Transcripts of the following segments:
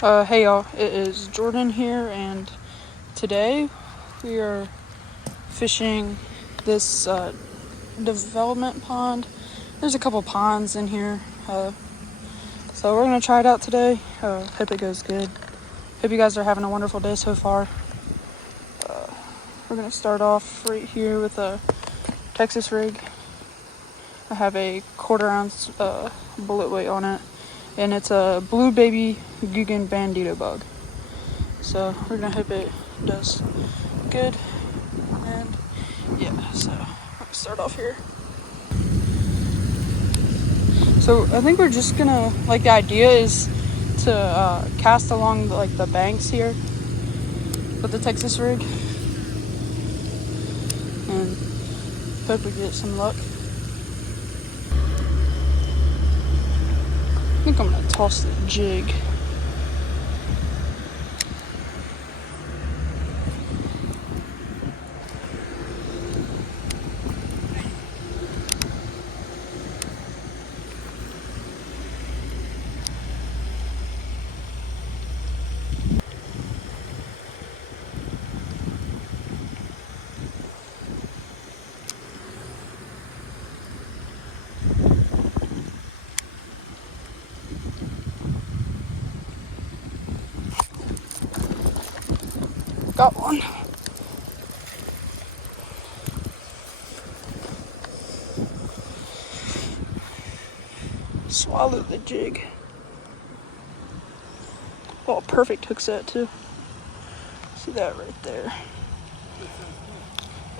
Hey y'all, it is Jordan here, and today we are fishing this development pond. There's a couple ponds in here, so we're gonna try it out today. Hope it goes good. Hope you guys are having a wonderful day so far. We're gonna start off right here with a Texas rig. I have a 1/4 ounce bullet weight on it, and it's a blue baby Guggen bandito bug. So we're gonna hope it does good, and yeah, so let's start off here. So I think we're just gonna, the idea is to cast along the banks here with the Texas rig and hope we get some luck. I think I'm gonna toss the jig. Got one. Swallow the jig. Oh, perfect hook set too. See that right there?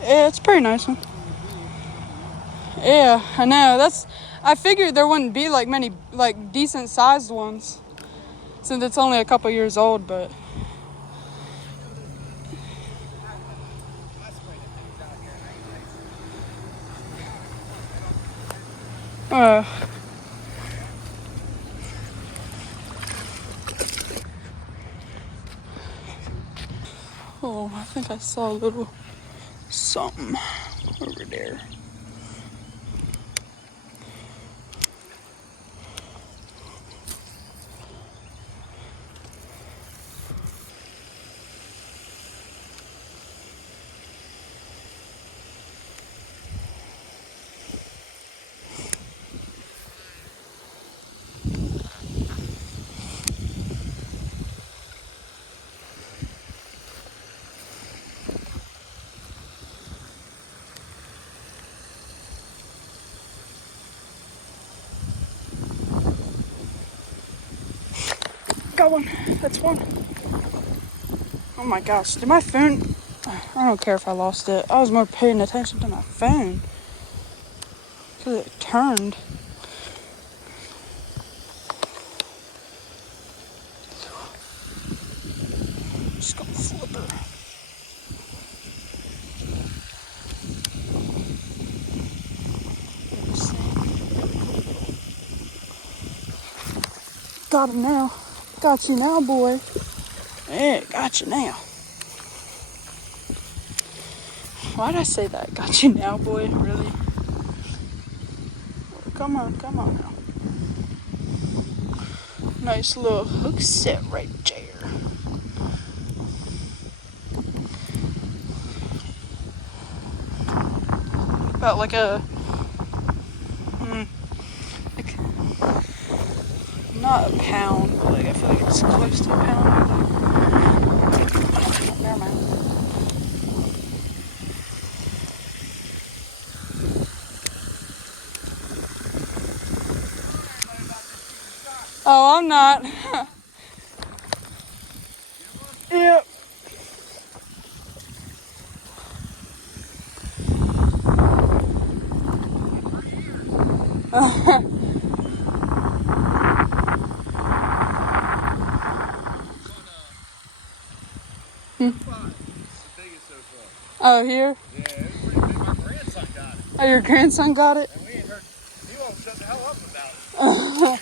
Yeah, it's a pretty nice one. Yeah, I know. I figured there wouldn't be many decent sized ones since it's only a couple years old, but oh, I think I saw a little something over there. Got one. That's one. Oh my gosh, did my phone... I don't care if I lost it. I was more paying attention to my phone because it turned. I'm just gonna flip her. Got him now. Got you now, boy. Yeah, got you now. Why'd I say that? Got you now, boy? Really? Come on now. Nice little hook set right there. About not a pound, but I feel like it's close to a pound. Never mind. Oh, I'm not. Yep. Oh, here? Yeah, it was pretty big. My grandson got it. Oh, your grandson got it? And we ain't heard, he won't shut the hell up about it.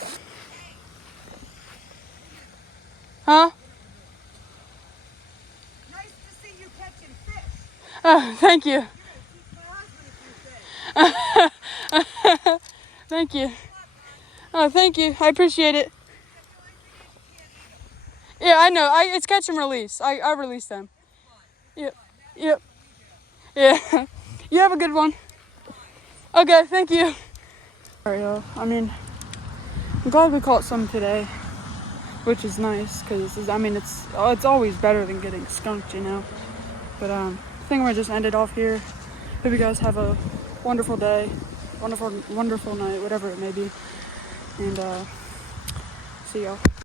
Huh? Nice to see you catching fish. Oh, thank you. You're gonna teach my husband a few things. Thank you. Oh, thank you. I appreciate it. Yeah, I know. It's catch and release. I release them. Yep. Yep. Yeah. You have a good one. Okay, thank you. Alright, y'all. I mean, I'm glad we caught some today, which is nice because I mean it's always better than getting skunked, you know. But I think we're just end it off here. Hope you guys have a wonderful day, wonderful night, whatever it may be, and see y'all.